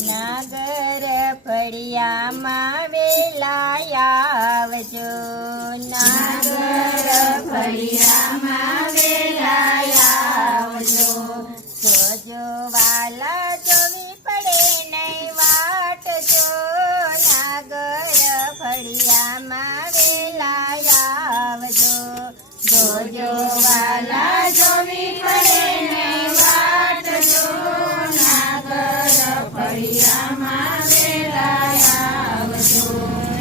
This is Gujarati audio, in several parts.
નાગર ફળિયામાં વેલા આવજો, નાગર ફળિયામાં વેલા આવજો. જોજો વાલા જોવી પડે નહીં વાટ જો, નાગર ફળિયામાં વેલા આવજો. જોજો વાલા જોવી પડે નહીં વાટ જો, નાગર ફળિયામાં વેલા આવજો.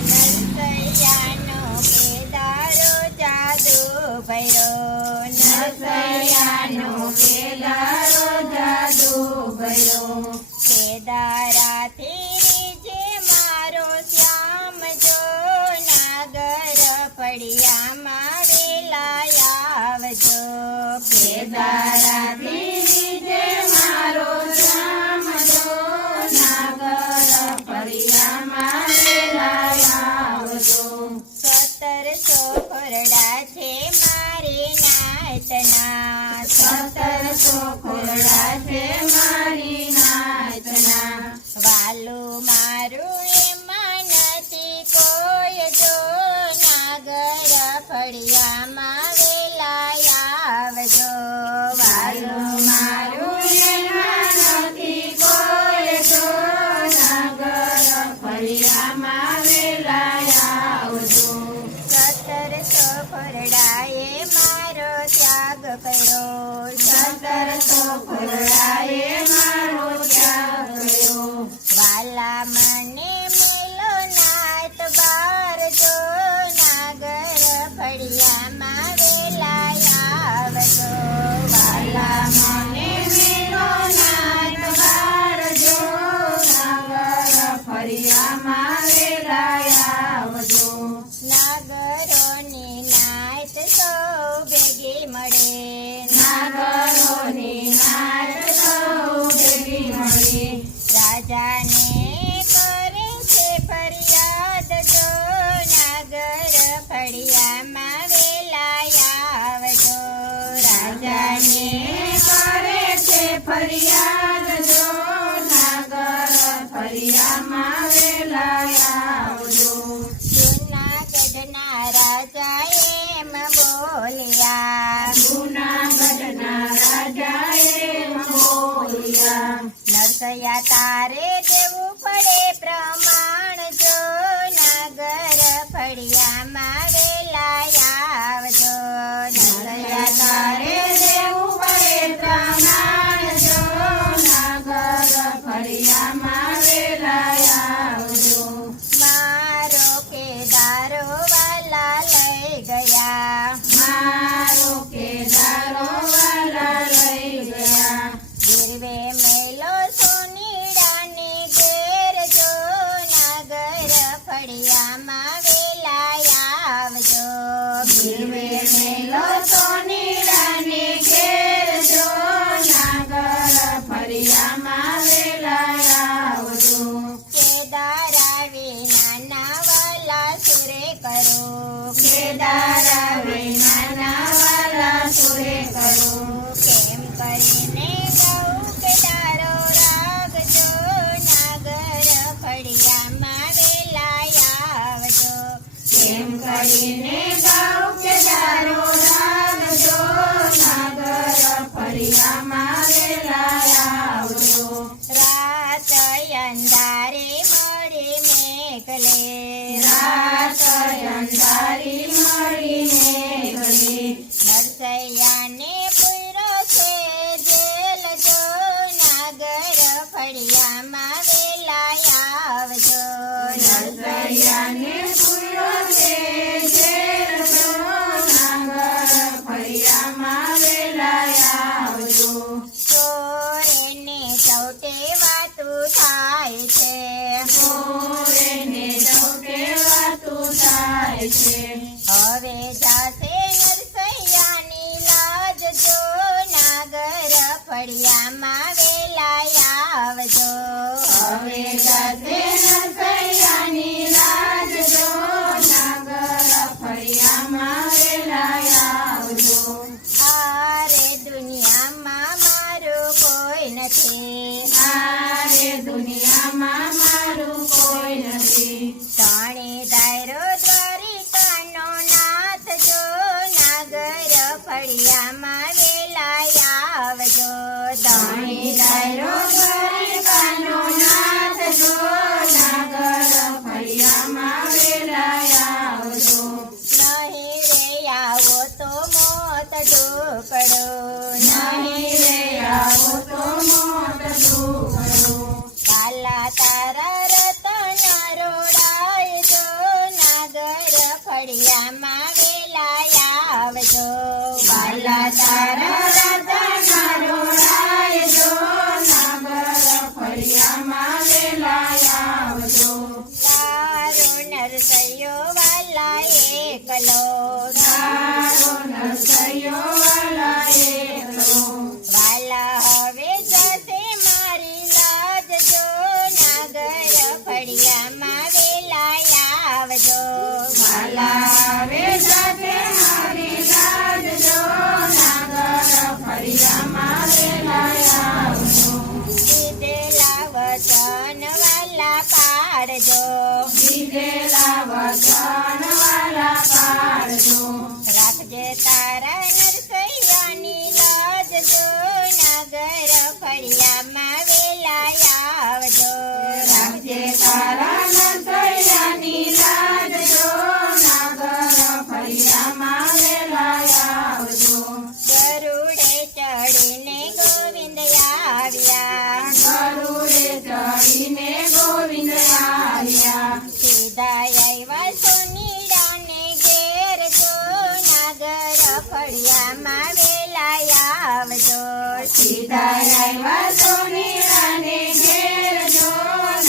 નરસૈયાનો કેદારો જાદુ ભર્યો, નરસૈયાનો કેદારો જાદુ ભર્યો. કેદારાથી રીજે મારો શ્યામ જો, નાગર ફળિયામાં વેલા આવજો. કેદારાથી રીજે મારો શ્યામ જો, નાગર ફળિયામાં વેલા આવજો. 1700 ખોરડા છે મારી નાતના, 1700 ખોરડા છે મારી નાતના. વાલું મારું એમાં નથી કોઈ જો, નાગર ફળિયામાં વેલા આવજો. વાલું મારું એમાં નથી કોઈ જો, નાગર ફળિયામાં વેલા આવજો. 1700 ખોરડાએ મારો ત્યાગ કર્યો, 1700 ખોરડાએ મારો ત્યાગ કર્યો. વાલા મને મેલો નાત બાર જો, નાગર ફળિયામાં વેલા આવજો. વાલા મને મેલો નાત બાર જો, નાગર ફળિયામાં વેલા આવજો. નાગરોની નાત સૌ ભેગી મળે, નાગરોની નાત સૌ ભેગી મળે. રાજાને કરે છે ફરિયાદ જો, નાગર ફળિયામાં વેલા આવજો. રાજાને કરે છે ફરિયાદ જો, નાગર ફળિયામાં વેલા આવજો. જૂનાગઢના રાજા એમ બોલ્યા, જૂનાગઢના રાજા એમ બોલ્યા. નરસૈયા તારે દેવું પડે પ્રમાણ જો, નાગર ફળિયામાં વેલા આવજો. નરસૈયા તારે દેવું પડે પ્રમાણ જો, નાગર ફળિયામાં વેલા આવજો. મારો કેદારો વાલા લઈ ગયા, મારો કેદારો વાલા લઈ ગયા. ગીરવે મેલો સોનીડાને ઘેર જો, નાગર ફળિયામાં વેલા આવજો. ગીરવે મેલો સોનીડાને ઘેર જો, નાગર ફળિયામાં વેલા આવજો. કેદારા વિનાના વાલા સુરે કરો, કેદારા વિનાના વાલા સુરે કરો. કેમ કરીને ગૌ કેદારો રાખજો, નાગર ફળિયામાં વેલા આવજો. કેમ કરીને ગૌ કેદારો રાખજો, નાગર ફળિયામાં વેલા આવજો. રાત અંધારે મળી મેઘલે, રાત અંધારી મળી મેઘલે. નરસૈયાને પૂરો છે જેલ જો, નાગર ફળિયામાં વેલા આવજો. નરસૈયાને પૂરો છે જેલ જો, નાગર ફળિયામાં વેલા આવજો. ચોરેને ચૌટે વાતું થાય છે, ચોરેને ચૌટે વાતું થાય છે. હવે જાશે નરસૈયાની લાજ જો, નાગર ફળિયામાં વેલા આવજો. હવે જાશે નરસૈયાની લાજ જો, નાગર ફળિયામાં વેલા આવજો. આરે નથી, આ રે દુનિયામાં મારું કોઈ નથી. ધણી ધાયરો દ્વારિકાનો નાથ જો, નાગર ફળિયામાં વેલા આવજો. ધણી ધાયરો દ્વારિકાનો નાથ જો, નાગર ફળિયામાં વેલા આવજો. નહીં રે આવો તો મોત દુકડો, નહીં રે આવો તો મોત દુકડો. કાલા તારા રતન રોડાયજો, નાગર ફળિયામાં વેલા આવજો. વાલા તારા રતન રોડાયજો, નાગર ફળિયામાં વેલા આવજો. તારો નરસૈયો વાલા એકલો, તારો નરસૈયો વાલા એકલો. વાલા હવે જશે મારી લાજ જો, નાગર ફળિયામાં વેલા આવજો. વાલા આવે સાથે મારી લાજ જો, નાગર ફળિયામાં વેલા આવજો. દીધેલા વચન વાલા પાડજો, દીધેલા વચન વાલા પાડજો. રાખજે તારા નરસૈયાની લાજ જો, નાગર ફળિયામાં વેલા આવજો. રાખજે તારા નરસૈયાની લાજ જો, નાગર ફળિયામાં વેલા આવજો. ગરુડે ચડીને ગોવિંદ આવ્યા, ગરુડે ચડીને ગોવિંદ આવ્યા. સીધા આવ્યા સોનીડાને ઘેર જો, નાગર ફળિયામાં વેલા આવજો. સીધા આવ્યા સોનીડાને ઘેર જો,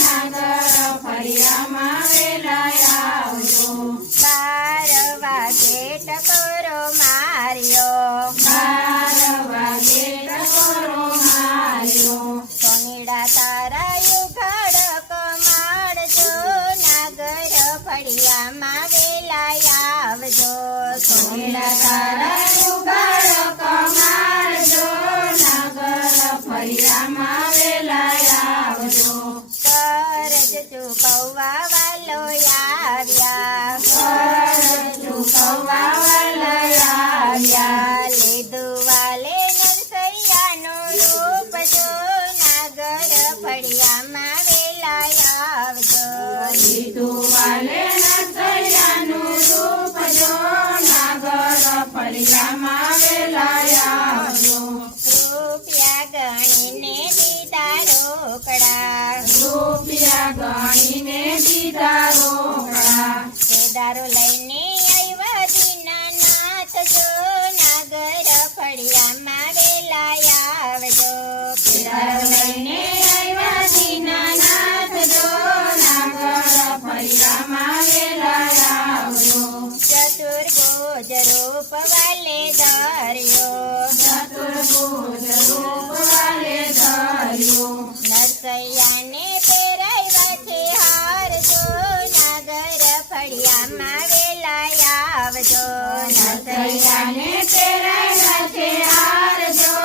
નાગર ફળિયામાં વેલા આવજો. 12 વાગે ટકોરો માર્યો, 12 વાગે ટકોરો માર્યો. સોનીડા તારા યુગાડ કમાડજો, નાગર ફળિયામાં વેલા આવજો. સોનીડા તારા યુગાડ કમાડજો, નાગર ફળિયામાં વેલા આવજો. કરજ ચૂકવવા વાલો આવ્યા, કરજ ચૂકવવા વાલા આવ્યા. લીધું વાલે નરસૈયાનું રૂપ જો, નાગર ફળિયામાં વેલા આવજો. લીધું વાલે નરસૈયાનું રૂપ જો, નાગર ફળિયામાં વેલા આવજો. રૂપિયા ગણીને દીધા રોકડા, રૂપિયા ગણીને દીધા રોકડા. કેદારો લઈને આવ્યા દીનાનાથ જો, નાગર ફળિયામાં વેલા આવજો. કેદાર લઈને આવ્યા દીનાનાથ જો, નાગર ફળિયામાં વેલા આવજો. ચતુર્ભુજ રૂપ વાલે ધર્યો, ચતુર્ભુજ રૂપ વાલે ધર્યો. નરસૈયાને પહેરાવ્યા છે હાર જો, નાગર ફળિયામાં વેલા આવજો. નરસૈયાને પહેરાવ્યા છે હાર જો,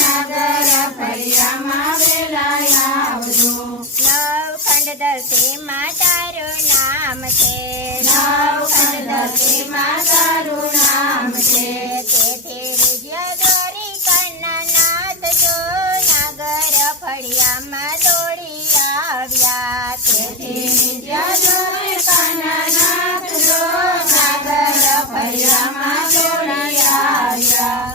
નાગર ફળિયામાં વેલા આવજો. નવખંડ દર્શીમાં તારું નામ છે, નવખંડ દર્શીમાં તારું નામ છે. તેથી રીજ્ય દ્વારિકાના નાથ જો, નાગર ફળિયામાં દોડી આવ્યા. તેથી વિદ્યા દ્વારિકાના નાથ જો, નાગર ફળિયામાં દોડી આવ્યા.